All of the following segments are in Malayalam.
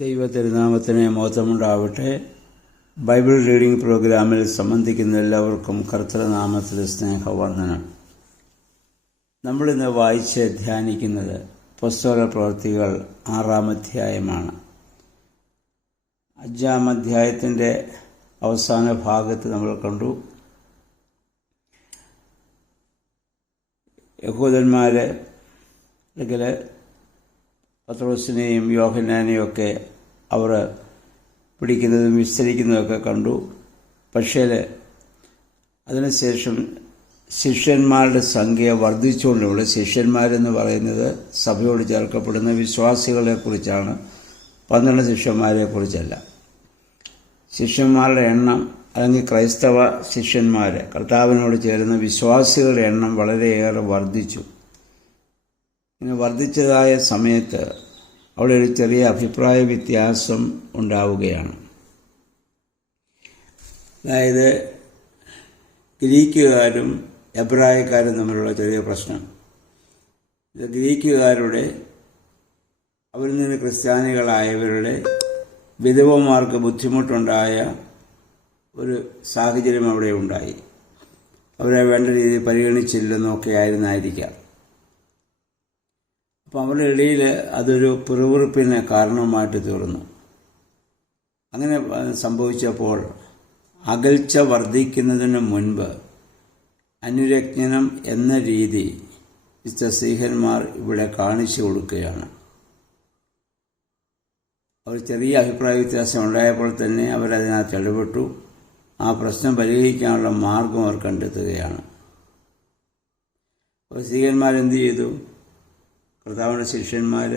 ദൈവ തിരുനാമത്തിന് മഹത്വമുണ്ടാവട്ടെ. ബൈബിൾ റീഡിംഗ് പ്രോഗ്രാമിൽ സംബന്ധിക്കുന്ന എല്ലാവർക്കും കർത്തൃനാമത്തിൽ സ്നേഹവന്ദനം. നമ്മളിന്ന് വായിച്ച് ധ്യാനിക്കുന്നത് അപ്പോസ്തല പ്രവൃത്തികൾ 6-ാം അധ്യായമാണ്. 5-ാം അധ്യായത്തിൻ്റെ അവസാന ഭാഗത്ത് നമ്മൾ കണ്ടു യഹൂദന്മാർ അല്ലെങ്കിൽ പത്രോസിനെയും യോഹന്നാനെയും ഒക്കെ അവർ പിടിക്കുന്നതും വിസ്തരിക്കുന്നതൊക്കെ കണ്ടു. പക്ഷേ അതിനുശേഷം ശിഷ്യന്മാരുടെ സംഖ്യ വർദ്ധിച്ചുകൊണ്ടുള്ള ശിഷ്യന്മാരെന്ന് പറയുന്നത് സഭയോട് ചേർക്കപ്പെടുന്ന വിശ്വാസികളെക്കുറിച്ചാണ്, 12 ശിഷ്യന്മാരെക്കുറിച്ചല്ല. ശിഷ്യന്മാരുടെ എണ്ണം അല്ലെങ്കിൽ ക്രൈസ്തവ ശിഷ്യന്മാർ കർത്താവിനോട് ചേരുന്ന വിശ്വാസികളുടെ എണ്ണം വളരെയേറെ വർദ്ധിച്ചു. ഇങ്ങനെ വർദ്ധിച്ചതായ സമയത്ത് അവിടെ ഒരു ചെറിയ അഭിപ്രായ വ്യത്യാസം ഉണ്ടാവുകയാണ്. അതായത് ഗ്രീക്കുകാരും എബ്രായക്കാരും തമ്മിലുള്ള ചെറിയ പ്രശ്നം. ഇത് ഗ്രീക്കുകാരുടെ അവരിൽ നിന്ന് ക്രിസ്ത്യാനികളായവരുടെ വിധവമാർക്ക് ബുദ്ധിമുട്ടുണ്ടായ ഒരു സാഹചര്യം അവിടെ ഉണ്ടായി. അവരെ വേണ്ട രീതിയിൽ പരിഗണിച്ചില്ലെന്നൊക്കെ ആയിരുന്നായിരിക്കാം. അപ്പം അവരുടെ ഇടയിൽ അതൊരു പിറുപിറുപ്പിന് കാരണമായിട്ട് തീർന്നു. അങ്ങനെ സംഭവിച്ചപ്പോൾ അകൽച്ച വർദ്ധിക്കുന്നതിന് മുൻപ് അനുരജ്ഞനം എന്ന രീതി വിശ്വസീഹന്മാർ ഇവിടെ കാണിച്ചു കൊടുക്കുകയാണ്. അവർ ചെറിയ അഭിപ്രായ വ്യത്യാസം ഉണ്ടായപ്പോൾ തന്നെ അവരതിനകത്ത് ഇടപെട്ടു. ആ പ്രശ്നം പരിഹരിക്കാനുള്ള മാർഗം അവർ കണ്ടെത്തുകയാണ്. അപ്പോൾ സീഹന്മാരെന്ത് ചെയ്തു? കർത്താവിൻ്റെ ശിഷ്യന്മാർ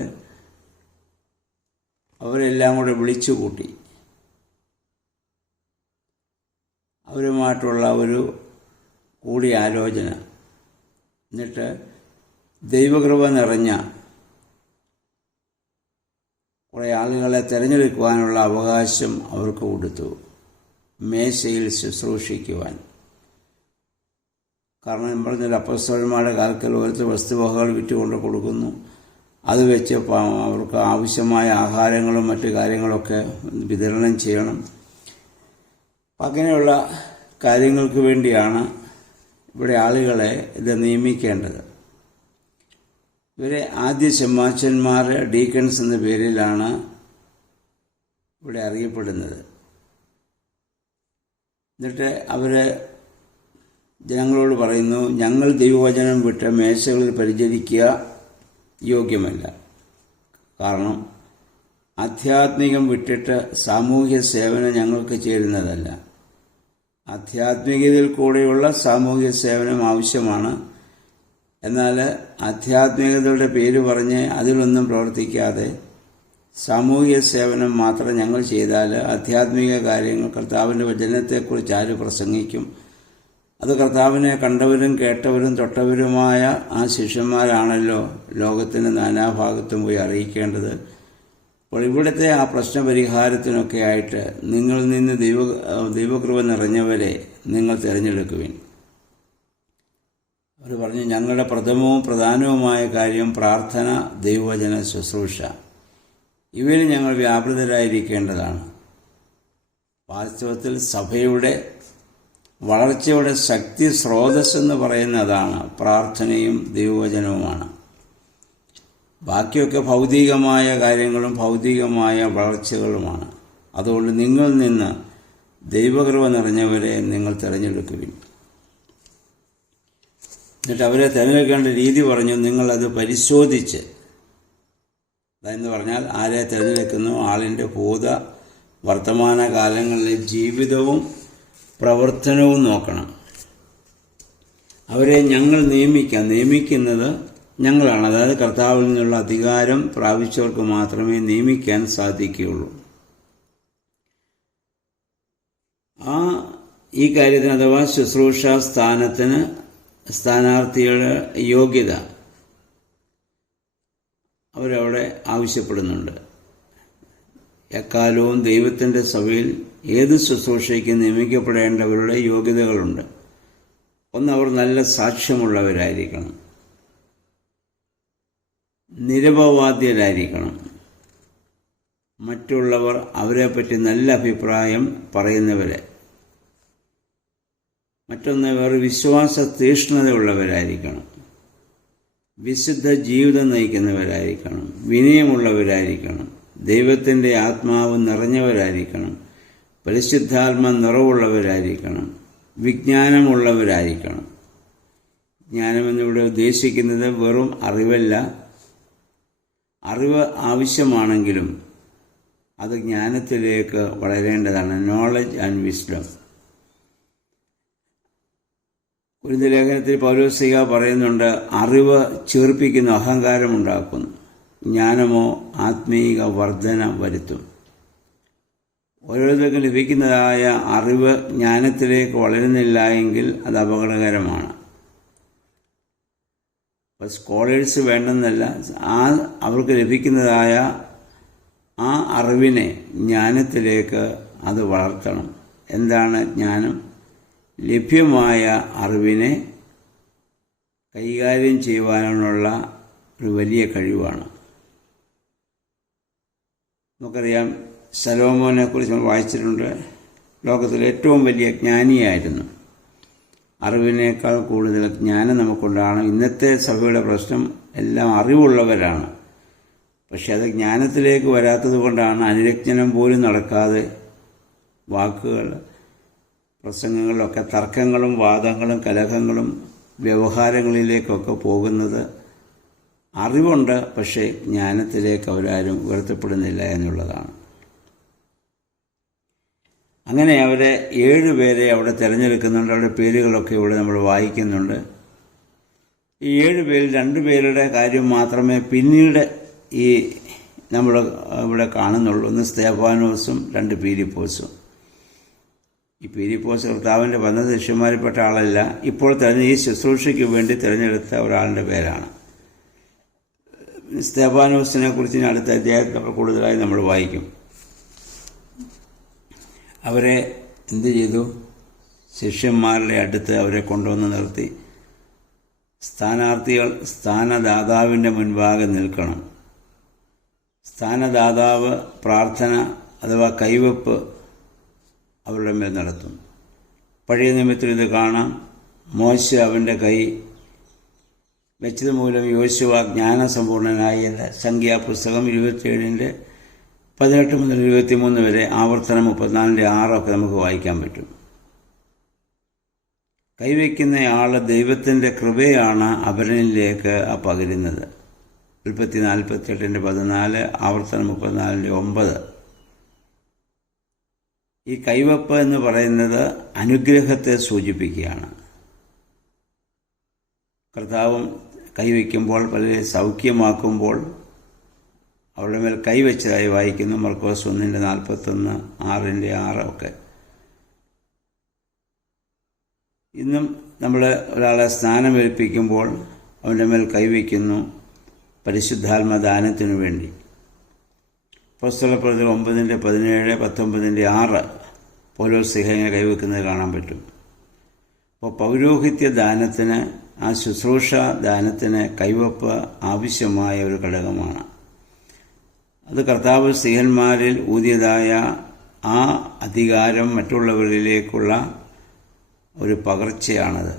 അവരെല്ലാം കൂടെ വിളിച്ചു കൂട്ടി. അവരുമായിട്ടുള്ള ഒരു കൂടിയാലോചന, എന്നിട്ട് ദൈവകൃപ നിറഞ്ഞ കുറേ ആളുകളെ തിരഞ്ഞെടുക്കുവാനുള്ള അവകാശം അവർക്ക് കൊടുത്തു, മേശയിൽ ശുശ്രൂഷിക്കുവാൻ. കാരണം നമ്മൾ പറഞ്ഞാൽ അപ്പോസ്തലന്മാരുടെ കാലത്തിൽ ഓരോ വസ്തുവകകൾ വിറ്റുകൊണ്ട് കൊടുക്കുന്നു. അത് വെച്ച് അവർക്ക് ആവശ്യമായ ആഹാരങ്ങളും മറ്റു കാര്യങ്ങളൊക്കെ വിതരണം ചെയ്യണം. അങ്ങനെയുള്ള കാര്യങ്ങൾക്ക് വേണ്ടിയാണ് ഇവിടെ ആളുകളെ ഇത് നിയമിക്കേണ്ടത്. ഇവരെ ആദ്യ ശമാശന്മാർ, ഡീക്കൺസ് എന്ന പേരിലാണ് ഇവിടെ അറിയപ്പെടുന്നത്. എന്നിട്ട് അവർ ജനങ്ങളോട് പറയുന്നു, ഞങ്ങൾ ദൈവവചനം വിട്ട് മേശകളിൽ പരിചരിക്കുക യോഗ്യമല്ല. കാരണം ആധ്യാത്മികം വിട്ടിട്ട് സാമൂഹ്യ സേവനം ഞങ്ങൾക്ക് ചേരുന്നതല്ല. ആധ്യാത്മികതയിൽ കൂടെയുള്ള സാമൂഹ്യ സേവനം ആവശ്യമാണ്. എന്നാൽ ആധ്യാത്മികതയുടെ പേര് പറഞ്ഞ് അതിലൊന്നും പ്രവർത്തിക്കാതെ സാമൂഹ്യ സേവനം മാത്രം ഞങ്ങൾ ചെയ്താൽ ആധ്യാത്മിക കാര്യങ്ങൾ, കർത്താവിൻ്റെ വചനത്തെക്കുറിച്ച് ആര് പ്രസംഗിക്കും? അത് കർത്താവിനെ കണ്ടവരും കേട്ടവരും തൊട്ടവരുമായ ആ ശിഷ്യന്മാരാണല്ലോ ലോകത്തിൻ്റെ നാനാഭാഗത്തും പോയി അറിയിക്കേണ്ടത്. അപ്പോൾ ഇവിടുത്തെ ആ പ്രശ്നപരിഹാരത്തിനൊക്കെ ആയിട്ട് നിങ്ങളിൽ നിന്ന് ദൈവകൃപ നിറഞ്ഞവരെ നിങ്ങൾ തിരഞ്ഞെടുക്കുവിൻ. അവർ പറഞ്ഞു, ഞങ്ങളുടെ പ്രഥമവും പ്രധാനവുമായ കാര്യം പ്രാർത്ഥന, ദൈവവചന ശുശ്രൂഷ, ഇവയിൽ ഞങ്ങൾ വ്യാപൃതരായിരിക്കേണ്ടതാണ്. വാസ്തവത്തിൽ സഭയുടെ വളർച്ചയുടെ ശക്തി സ്രോതസ് എന്ന് പറയുന്നതാണ് പ്രാർത്ഥനയും ദൈവവചനവുമാണ്. ബാക്കിയൊക്കെ ഭൗതികമായ കാര്യങ്ങളും ഭൗതികമായ വളർച്ചകളുമാണ്. അതുകൊണ്ട് നിങ്ങളിൽ നിന്ന് ദൈവകൃപ നിറഞ്ഞവരെ നിങ്ങൾ തിരഞ്ഞെടുക്കുവിൻ. എന്നിട്ട് അവരെ തിരഞ്ഞെടുക്കേണ്ട രീതി പറഞ്ഞു, നിങ്ങളത് പരിശോധിച്ച്, അതെന്ന് പറഞ്ഞാൽ ആരെ തിരഞ്ഞെടുക്കുന്നു, ആളിൻ്റെ ഭൂത വർത്തമാന കാലങ്ങളിലെ ജീവിതവും പ്രവർത്തനവും നോക്കണം. അവരെ ഞങ്ങൾ നിയമിക്കുന്നത് ഞങ്ങളാണ്. അതായത് കർത്താവിൽ നിന്നുള്ള അധികാരം പ്രാപിച്ചവർക്ക് മാത്രമേ നിയമിക്കാൻ സാധിക്കുകയുള്ളൂ. ഈ കാര്യത്തിന് അഥവാ ശുശ്രൂഷ സ്ഥാനത്തിന് സ്ഥാനാർത്ഥിയുടെ യോഗ്യത അവരവിടെ ആവശ്യപ്പെടുന്നുണ്ട്. എക്കാലവും ദൈവത്തിൻ്റെ സഭയിൽ ഏത് ശുശ്രൂഷയ്ക്ക് നിയമിക്കപ്പെടേണ്ടവരുടെ യോഗ്യതകളുണ്ട്. ഒന്ന്, അവർ നല്ല സാക്ഷ്യമുള്ളവരായിരിക്കണം, നിരപവാദ്യരായിരിക്കണം, മറ്റുള്ളവർ അവരെപ്പറ്റി നല്ല അഭിപ്രായം പറയുന്നവരെ. മറ്റൊന്ന്, ഇവർ വിശ്വാസ തീഷ്ണതയുള്ളവരായിരിക്കണം, വിശുദ്ധ ജീവിതം നയിക്കുന്നവരായിരിക്കണം, വിനയമുള്ളവരായിരിക്കണം, ദൈവത്തിൻ്റെ ആത്മാവ് നിറഞ്ഞവരായിരിക്കണം, പരിശുദ്ധാത്മ നിറവുള്ളവരായിരിക്കണം, വിജ്ഞാനമുള്ളവരായിരിക്കണം. ജ്ഞാനമെന്നിവിടെ ഉദ്ദേശിക്കുന്നത് വെറും അറിവല്ല. അറിവ് ആവശ്യമാണെങ്കിലും അത് ജ്ഞാനത്തിലേക്ക് വളരേണ്ടതാണ്. Knowledge and wisdom. കൊരിന്ത്യർ ലേഖനത്തിൽ പൗലോസ്ലീഹ പറയുന്നുണ്ട്, അറിവ് ചീർപ്പിക്കുന്നു, അഹങ്കാരമുണ്ടാക്കുന്നു, ജ്ഞാനമോ ആത്മീക വർധന വരുത്തും. ഓരോരുത്തർക്കും ലഭിക്കുന്നതായ അറിവ് ജ്ഞാനത്തിലേക്ക് വളരുന്നില്ല എങ്കിൽ അത് അപകടകരമാണ്. അപ്പോൾ സ്കോളേഴ്സ് വേണ്ടെന്നല്ല, അവർക്ക് ലഭിക്കുന്നതായ ആ അറിവിനെ ജ്ഞാനത്തിലേക്ക് അത് വളർത്തണം. എന്താണ് ജ്ഞാനം? ലഭ്യമായ അറിവിനെ കൈകാര്യം ചെയ്യുവാനുള്ള ഒരു വലിയ കഴിവാണ്. നമുക്കറിയാം, ശലോമോനെ കുറിച്ച് നമ്മൾ വായിച്ചിട്ടുണ്ട്. ലോകത്തിലെ ഏറ്റവും വലിയ ജ്ഞാനിയായിരുന്നു. അറിവിനേക്കാൾ കൂടുതൽ ജ്ഞാനം നമുക്കുണ്ടാകണം. ഇന്നത്തെ സഭയുടെ പ്രശ്നം എല്ലാം അറിവുള്ളവരാണ്, പക്ഷെ അത് ജ്ഞാനത്തിലേക്ക് വരാത്തത് കൊണ്ടാണ് അനുരജ്ഞനം പോലും നടക്കാതെ വാക്കുകൾ, പ്രസംഗങ്ങളിലൊക്കെ തർക്കങ്ങളും വാദങ്ങളും കലഹങ്ങളും വ്യവഹാരങ്ങളിലേക്കൊക്കെ പോകുന്നത്. അറിവുണ്ട്, പക്ഷേ ജ്ഞാനത്തിലേക്ക് അവരാരും ഉയർത്തപ്പെടുന്നില്ല എന്നുള്ളതാണ്. അങ്ങനെ അവരെ 7 പേരെ അവിടെ തിരഞ്ഞെടുക്കുന്നുണ്ട്. അവരുടെ പേരുകളൊക്കെ ഇവിടെ നമ്മൾ വായിക്കുന്നുണ്ട്. ഈ 7 പേരിൽ 2 പേരുടെ കാര്യം മാത്രമേ പിന്നീട് നമ്മൾ ഇവിടെ കാണുന്നുള്ളൂ. ഒന്ന് സ്തെഫാനോസും 2 പീലിപ്പോസും. ഈ പീലിപ്പോസ് കർത്താവിൻ്റെ 12 ശിഷ്യന്മാരിൽപ്പെട്ട ആളല്ല, ഇപ്പോൾ ഈ ശുശ്രൂഷയ്ക്ക് വേണ്ടി തിരഞ്ഞെടുത്ത ഒരാളുടെ പേരാണ്. സ്തെഫാനോസിനെ കുറിച്ച് അടുത്ത അധ്യായത്തിൽ നമ്മൾ കൂടുതലായി നമ്മൾ വായിക്കും. അവരെ എന്ത് ചെയ്തു? ശിഷ്യന്മാരുടെ അടുത്ത് അവരെ കൊണ്ടുവന്ന് നിർത്തി. സ്ഥാനാർത്ഥികൾ സ്ഥാനദാതാവിൻ്റെ മുൻപാകെ നിൽക്കണം. സ്ഥാനദാതാവ് പ്രാർത്ഥന അഥവാ കൈവെപ്പ് അവരുടെ മേൽ നടത്തും. പഴയ നിയമത്തിൽ ഇത് കാണാം. മോശ അവൻ്റെ കൈ വെച്ചത് മൂലം യോശുവ ജ്ഞാനസമ്പൂർണനായി എന്ന സംഖ്യാപുസ്തകം 27:18 മുതൽ 23 വരെ, ആവർത്തനം 34:6 നമുക്ക് വായിക്കാൻ പറ്റും. കൈവയ്ക്കുന്നയാൾ ദൈവത്തിൻ്റെ കൃപയാണ് അവരിലേക്ക് പകരുന്നത്. ഉൽപ്പത്തി 48:14, ആവർത്തനം 34:9. ഈ കൈവപ്പ് എന്ന് പറയുന്നത് അനുഗ്രഹത്തെ സൂചിപ്പിക്കുകയാണ്. കർത്താവും കൈവയ്ക്കുമ്പോൾ, പലരെ സൗഖ്യമാക്കുമ്പോൾ അവരുടെ മേൽ കൈവച്ചതായി വായിക്കുന്നു. മർക്കോസ് 1:41, 6:6 ഒക്കെ. ഇന്നും നമ്മൾ ഒരാളെ സ്നാനമേൽപ്പിക്കുമ്പോൾ അവൻ്റെ മേൽ കൈവയ്ക്കുന്നു, പരിശുദ്ധാത്മദാനത്തിനു വേണ്ടി. അപ്പോസ്തലപ്രവൃത്തികൾ 9:17, 19:6 പൗലോസ്ലീഹ കൈവയ്ക്കുന്നത് കാണാൻ പറ്റും. അപ്പോൾ പൗരോഹിത്യ ദാനത്തിന്, ആ ശുശ്രൂഷ ദാനത്തിന് കൈവപ്പ് ആവശ്യമായ ഒരു ഘടകമാണ്. അത് കർത്താവ് സ്ത്രീഹന്മാരിൽ ഊതിയതായ ആ അധികാരം മറ്റുള്ളവരിലേക്കുള്ള ഒരു പകർച്ചയാണത്.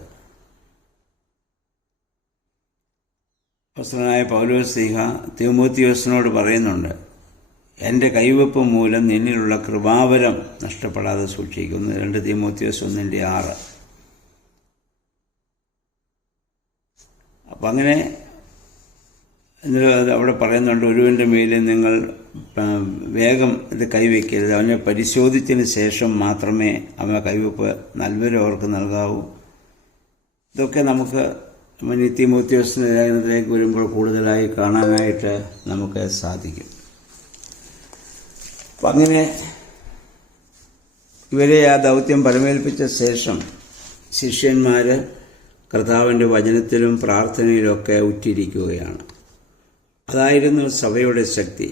അപ്പോസ്തലനായ പൗലോസ്ലീഹ തിമോത്തിയോസിനോട് പറയുന്നുണ്ട്, എൻ്റെ കൈവെപ്പ് മൂലം നിന്നിലുള്ള കൃപാവരം നഷ്ടപ്പെടാതെ സൂക്ഷിക്കുന്നു. 2 തിമോത്തിയോസ് 1:6. അപ്പം അങ്ങനെ അവിടെ പറയുന്നുണ്ട്, ഒരുവൻ്റെ മേൽ നിങ്ങൾ വേഗം ഇത് കൈവയ്ക്കരുത്, അവനെ പരിശോധിച്ചതിന് ശേഷം മാത്രമേ അവൻ കൈവെപ്പ് നൽവരവർക്ക് നൽകാവൂ. ഇതൊക്കെ നമുക്ക് തിമോത്തിയോസിൻ്റെ ലേഖനത്തിലേക്ക് വരുമ്പോൾ കൂടുതലായി കാണാനായിട്ട് നമുക്ക് സാധിക്കും. അപ്പം അങ്ങനെ ഇവരെ ആ ദൗത്യം പരമേൽപ്പിച്ച ശേഷം ശിഷ്യന്മാർ കർത്താവിൻ്റെ വചനത്തിലും പ്രാർത്ഥനയിലൊക്കെ ഉറ്റിരിക്കുകയാണ്. അതായിരുന്നു സഭയുടെ ശക്തി.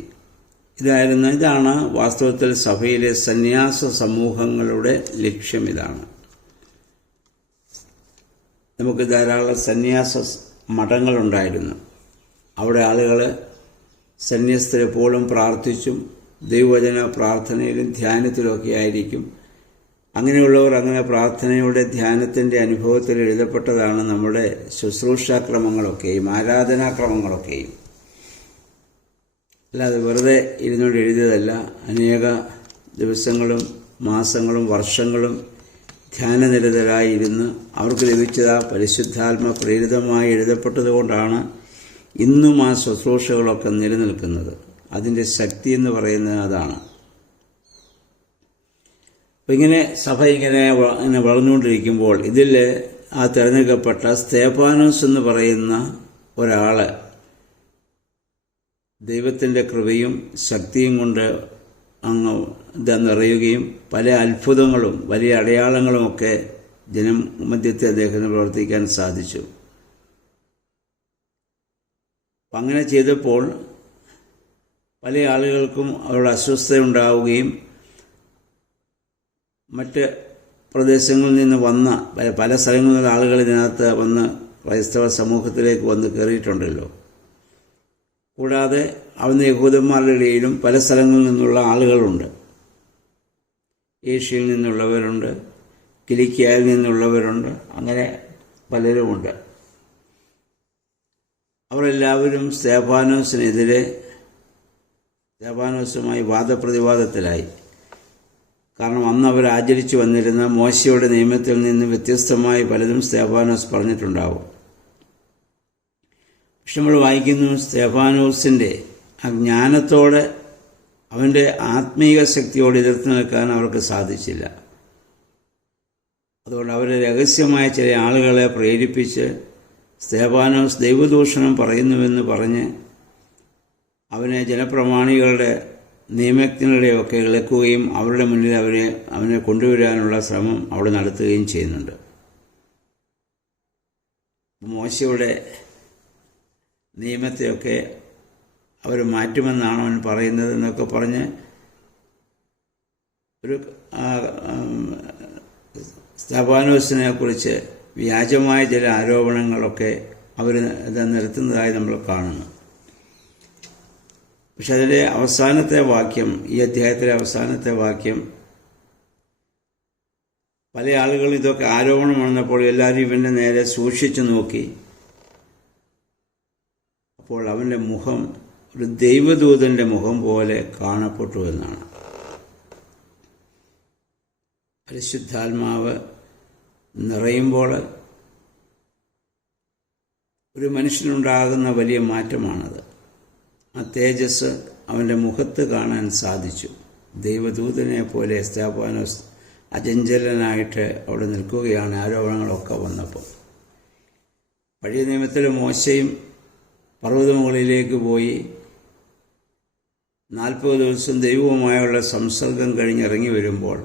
ഇതാണ് വാസ്തവത്തിൽ സഭയിലെ സന്യാസ സമൂഹങ്ങളുടെ ലക്ഷ്യം. ഇതാണ്. നമുക്ക് ധാരാളം സന്യാസ മഠങ്ങളുണ്ടായിരുന്നു. അവിടെ ആളുകൾ സന്യസ്തരെപ്പോഴും പ്രാർത്ഥിച്ചും ദൈവവചന പ്രാർത്ഥനയിലും ധ്യാനത്തിലുമൊക്കെ ആയിരിക്കും. അങ്ങനെയുള്ളവർ അങ്ങനെ പ്രാർത്ഥനയുടെ ധ്യാനത്തിൻ്റെ അനുഭവത്തിൽ എഴുതപ്പെട്ടതാണ് നമ്മുടെ ശുശ്രൂഷാക്രമങ്ങളൊക്കെയും ആരാധനാക്രമങ്ങളൊക്കെയും. അല്ലാതെ വെറുതെ ഇരുന്നുകൊണ്ട് എഴുതിയതല്ല. അനേക ദിവസങ്ങളും മാസങ്ങളും വർഷങ്ങളും ധ്യാനനിരതരായിരുന്ന് അവർക്ക് ലഭിച്ചത് പരിശുദ്ധാത്മ പ്രേരിതമായി എഴുതപ്പെട്ടതുകൊണ്ടാണ് ഇന്നും ആ ശുശ്രൂഷകളൊക്കെ നിലനിൽക്കുന്നത്. അതിൻ്റെ ശക്തി എന്ന് പറയുന്നത് അതാണ്. അപ്പം ഇങ്ങനെ സഭ ഇങ്ങനെ വളർന്നുകൊണ്ടിരിക്കുമ്പോൾ ഇതിൽ ആ തിരഞ്ഞെടുക്കപ്പെട്ട സ്തേഫാനോസ് എന്ന് പറയുന്ന ഒരാൾ ദൈവത്തിൻ്റെ കൃപയും ശക്തിയും കൊണ്ട് അങ്ങ് നിറയുകയും പല അത്ഭുതങ്ങളും വലിയ അടയാളങ്ങളുമൊക്കെ ജനമധ്യത്തെ അദ്ദേഹത്തിന് പ്രവർത്തിക്കാൻ സാധിച്ചു. അപ്പം അങ്ങനെ ചെയ്തപ്പോൾ പല ആളുകൾക്കും അവരുടെ അസ്വസ്ഥതയുണ്ടാവുകയും മറ്റ് പ്രദേശങ്ങളിൽ നിന്ന് വന്ന പല സ്ഥലങ്ങളിൽ നിന്ന് ആളുകൾ ഇതിനകത്ത് വന്ന് ക്രൈസ്തവ സമൂഹത്തിലേക്ക് വന്ന് കയറിയിട്ടുണ്ടല്ലോ. കൂടാതെ അവിടുന്ന് യഹൂദന്മാരുടെ ഇടയിലും പല സ്ഥലങ്ങളിൽ നിന്നുള്ള ആളുകളുണ്ട്. ഏഷ്യയിൽ നിന്നുള്ളവരുണ്ട്, കിലിക്കിയയിൽ നിന്നുള്ളവരുണ്ട്, അങ്ങനെ പലരുമുണ്ട്. അവരെല്ലാവരും സ്തേഫാനോസുമായി വാദപ്രതിവാദത്തിലായി. കാരണം അന്ന് അവർ ആചരിച്ചു വന്നിരുന്ന മോശയുടെ നിയമത്തിൽ നിന്ന് വ്യത്യസ്തമായി പലതും സ്തേഫാനോസ് പറഞ്ഞിട്ടുണ്ടാവും. പക്ഷെ നമ്മൾ വായിക്കുന്നു, സ്തേഫാനോസിൻ്റെ ആ ജ്ഞാനത്തോടെ അവൻ്റെ ആത്മീക ശക്തിയോട് എതിർത്ത് നിൽക്കാൻ അവർക്ക് സാധിച്ചില്ല. അതുകൊണ്ട് അവർ രഹസ്യമായ ചില ആളുകളെ പ്രേരിപ്പിച്ച് സ്തേഫാനോസ് ദൈവദൂഷണം പറയുന്നുവെന്ന് പറഞ്ഞ് അവനെ ജനപ്രമാണികളുടെ നിയമജ്ഞരുടെയൊക്കെ ഇളക്കുകയും അവരുടെ മുന്നിൽ അവനെ കൊണ്ടുവരാനുള്ള ശ്രമം അവിടെ നടത്തുകയും ചെയ്യുന്നുണ്ട്. മോശയുടെ നിയമത്തെയൊക്കെ അവർ മാറ്റുമെന്നാണ് അവൻ പറയുന്നത് എന്നൊക്കെ പറഞ്ഞ് ഒരു സ്തേഫാനോസിനെ കുറിച്ച് വ്യാജമായ ചില ആരോപണങ്ങളൊക്കെ അവർ നിരത്തുന്നതായി നമ്മൾ കാണുന്നു. പക്ഷെ അതിലെ അവസാനത്തെ വാക്യം, ഈ അധ്യായത്തിലെ അവസാനത്തെ വാക്യം, പല ആളുകൾ ഇതൊക്കെ ആരോപണം വന്നപ്പോൾ എല്ലാവരും ഇവൻ്റെ നേരെ സൂക്ഷിച്ചു നോക്കി. അപ്പോൾ അവൻ്റെ മുഖം ഒരു ദൈവദൂതൻ്റെ മുഖം പോലെ കാണപ്പെട്ടു എന്നാണ്. പരിശുദ്ധാത്മാവ് നിറയുമ്പോൾ ഒരു മനുഷ്യനുണ്ടാകുന്ന വലിയ മാറ്റമാണത്. ആ തേജസ് അവൻ്റെ മുഖത്ത് കാണാൻ സാധിച്ചു. ദൈവദൂതനെ പോലെ സ്തേഫാനോസ് അചഞ്ചലനായിട്ട് അവിടെ നിൽക്കുകയാണ് ആരോപണങ്ങളൊക്കെ വന്നപ്പോൾ. പഴയ നിയമത്തിൽ മോശയും പർവ്വതമുകളിലേക്ക് പോയി 40 ദിവസം ദൈവവുമായുള്ള സംസർഗം കഴിഞ്ഞിറങ്ങി വരുമ്പോൾ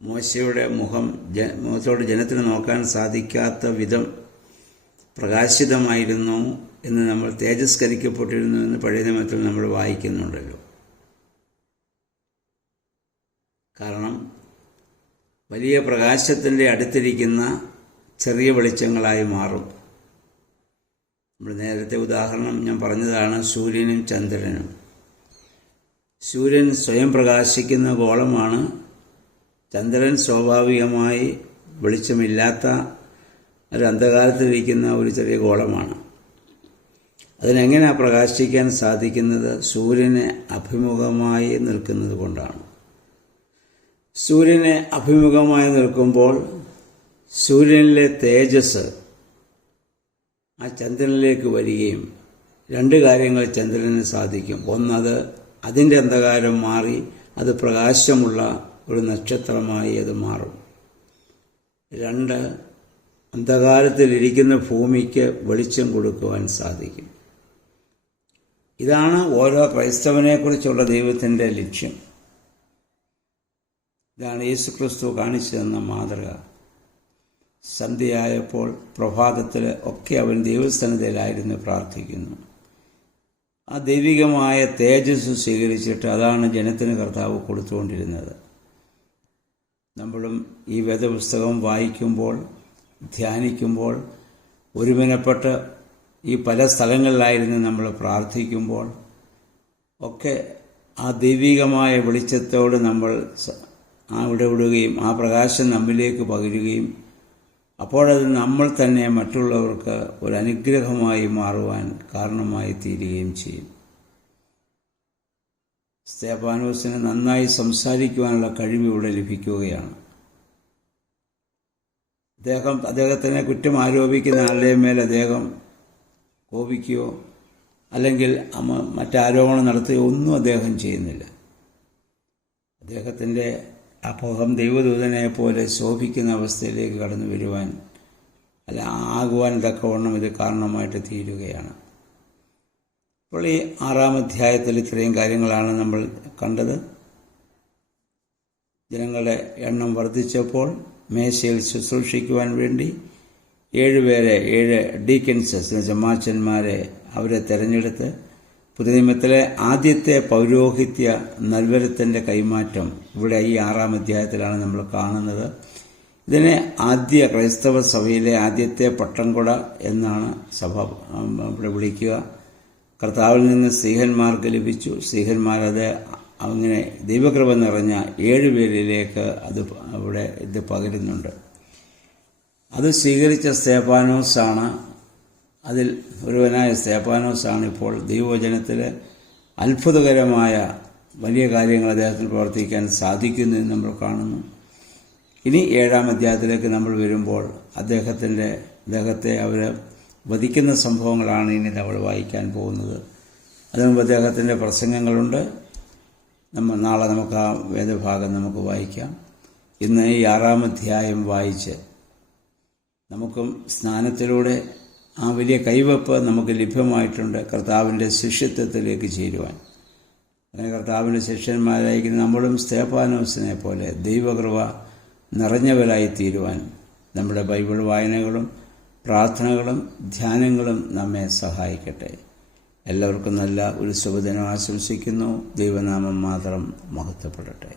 മോശയുടെ മുഖത്തോട് ജനത്തിന് നോക്കാൻ സാധിക്കാത്ത വിധം പ്രകാശിതമായിരുന്നു എന്ന് നമ്മൾ തേജസ്കരിക്കപ്പെട്ടിരുന്നു എന്ന് പഴയ നിയമത്തിൽ നമ്മൾ വായിക്കുന്നുണ്ടല്ലോ. കാരണം വലിയ പ്രകാശത്തിൻ്റെ അടുത്തിരിക്കുന്ന ചെറിയ വെളിച്ചങ്ങളായി മാറും. നമ്മൾ നേരത്തെ ഉദാഹരണം ഞാൻ പറഞ്ഞതാണ് സൂര്യനും ചന്ദ്രനും. സൂര്യൻ സ്വയം പ്രകാശിക്കുന്ന ഗോളമാണ്. ചന്ദ്രൻ സ്വാഭാവികമായി വെളിച്ചമില്ലാത്ത ഒരു അന്ധകാരത്തിലിരിക്കുന്ന ഒരു ചെറിയ ഗോളമാണ്. അതിനെങ്ങനെയാണ് പ്രകാശിക്കാൻ സാധിക്കുന്നത്? സൂര്യനെ അഭിമുഖമായി നിൽക്കുന്നത് കൊണ്ടാണ്. സൂര്യനെ അഭിമുഖമായി നിൽക്കുമ്പോൾ സൂര്യനിലെ തേജസ് ആ ചന്ദ്രനിലേക്ക് വരികയും 2 കാര്യങ്ങൾ ചന്ദ്രന് സാധിക്കും. ഒന്നത് അതിൻ്റെ അന്ധകാരം മാറി അത് പ്രകാശമുള്ള ഒരു നക്ഷത്രമായി അത് മാറും. 2 അന്ധകാരത്തിലിരിക്കുന്ന ഭൂമിക്ക് വെളിച്ചം കൊടുക്കുവാൻ സാധിക്കും. ഇതാണ് ഓരോ ക്രൈസ്തവനെക്കുറിച്ചുള്ള ദൈവത്തിൻ്റെ ലക്ഷ്യം. ഇതാണ് യേശുക്രിസ്തു കാണിച്ചു തന്ന മാതൃക. സന്ധ്യയായപ്പോൾ പ്രഭാതത്തിൽ ഒക്കെ അവൻ ദൈവസന്നിധിയിലായിരുന്നു പ്രാർത്ഥിക്കുന്നു. ആ ദൈവികമായ തേജസ് സ്വീകരിച്ചിട്ട് അതാണ് ജനത്തിന് കർത്താവ് കൊടുത്തുകൊണ്ടിരുന്നത്. നമ്മളും ഈ വേദപുസ്തകം വായിക്കുമ്പോൾ ധ്യാനിക്കുമ്പോൾ ഒരുമനപ്പെട്ട് ഈ പല സ്ഥലങ്ങളിലായിരുന്നു നമ്മൾ പ്രാർത്ഥിക്കുമ്പോൾ ഒക്കെ ആ ദൈവികമായ വെളിച്ചത്തോട് നമ്മൾ അവിടെ വിടുകയും ആ പ്രകാശം നമ്മിലേക്ക് പകരുകയും അപ്പോഴത് നമ്മൾ തന്നെ മറ്റുള്ളവർക്ക് ഒരു അനുഗ്രഹമായി മാറുവാൻ കാരണമായി തീരുകയും ചെയ്യും. സ്തേഫാനോസിന് നന്നായി സംസാരിക്കുവാനുള്ള കഴിവ് ഇവിടെ ലഭിക്കുകയാണ്. അദ്ദേഹത്തിനെ കുറ്റം ആരോപിക്കുന്ന ആളുടെ മേൽ അദ്ദേഹം കോപിക്കുകയോ അല്ലെങ്കിൽ മറ്റാരോപണം നടത്തുകയോ ഒന്നും അദ്ദേഹം ചെയ്യുന്നില്ല. അദ്ദേഹത്തിൻ്റെ അപ്പോഹം ദൈവദൂതനെ പോലെ ശോഭിക്കുന്ന അവസ്ഥയിലേക്ക് കടന്നു വരുവാൻ അല്ല ആകുവാൻ തക്കവണ്ണം ഇത് കാരണമായിട്ട് തീരുകയാണ്. അപ്പോൾ ഈ 6-ാം അധ്യായത്തിൽ ഇത്രയും കാര്യങ്ങളാണ് നമ്മൾ കണ്ടത്. ജനങ്ങളുടെ എണ്ണം വർദ്ധിച്ചപ്പോൾ മേശയിൽ ശുശ്രൂഷിക്കുവാൻ വേണ്ടി 7 ഡീക്കൻസസ് ജമാച്ചന്മാരെ അവരെ തിരഞ്ഞെടുത്ത് പുതിയ നിയമത്തിലെ ആദ്യത്തെ പൗരോഹിത്യ നൽവരത്തിൻ്റെ കൈമാറ്റം ഇവിടെ ഈ 6-ാം അധ്യായത്തിലാണ് നമ്മൾ കാണുന്നത്. ഇതിനെ ആദ്യ ക്രൈസ്തവ സഭയിലെ ആദ്യത്തെ പട്ടംകൊട എന്നാണ് സഭ ഇവിടെ വിളിക്കുക. കർത്താവിൽ നിന്ന് സ്ത്രീഹന്മാർക്ക് ലഭിച്ചു. സ്ത്രീഹന്മാരത് അങ്ങനെ ദൈവകൃപ നിറഞ്ഞ 7 പേരിലേക്ക് അവിടെ ഇത് പകരുന്നുണ്ട്. അത് സ്വീകരിച്ച സ്തേഫാനോസാണ്. അതിൽ ഒരുവനായ സ്തേഫാനോസാണ് ഇപ്പോൾ ദൈവവചനത്തിൽ അത്ഭുതകരമായ വലിയ കാര്യങ്ങൾ അദ്ദേഹത്തിന് പ്രവർത്തിക്കാൻ സാധിക്കുന്നു എന്ന് നമ്മൾ കാണുന്നു. ഇനി 7-ാം അധ്യായത്തിലേക്ക് നമ്മൾ വരുമ്പോൾ അദ്ദേഹത്തെ അവർ വധിക്കുന്ന സംഭവങ്ങളാണ് ഇനി നമ്മൾ വായിക്കാൻ പോകുന്നത്. അതിനുമുമ്പ് അദ്ദേഹത്തിൻ്റെ പ്രസംഗങ്ങളുണ്ട്. നാളെ നമുക്ക് ആ വേദഭാഗം നമുക്ക് വായിക്കാം. ഇന്ന് ഈ 6-ാം അധ്യായം വായിച്ച് നമുക്കും സ്നാനത്തിലൂടെ ആ വലിയ കൈവപ്പ് നമുക്ക് ലഭ്യമായിട്ടുണ്ട് കർത്താവിൻ്റെ ശിഷ്യത്വത്തിലേക്ക് ചേരുവാൻ. അങ്ങനെ കർത്താവിൻ്റെ ശിഷ്യന്മാരായിരിക്കുന്ന നമ്മളും സ്തേഫാനോസിനെ പോലെ ദൈവകൃപ നിറഞ്ഞവരായി തീരുവാൻ നമ്മുടെ ബൈബിൾ വായനകളും പ്രാർത്ഥനകളും ധ്യാനങ്ങളും നമ്മെ സഹായിക്കട്ടെ. എല്ലാവർക്കും നല്ല ഒരു ശുഭദിനം ആശംസിക്കുന്നു. ദൈവനാമം മാത്രം മഹത്വപ്പെടട്ടെ.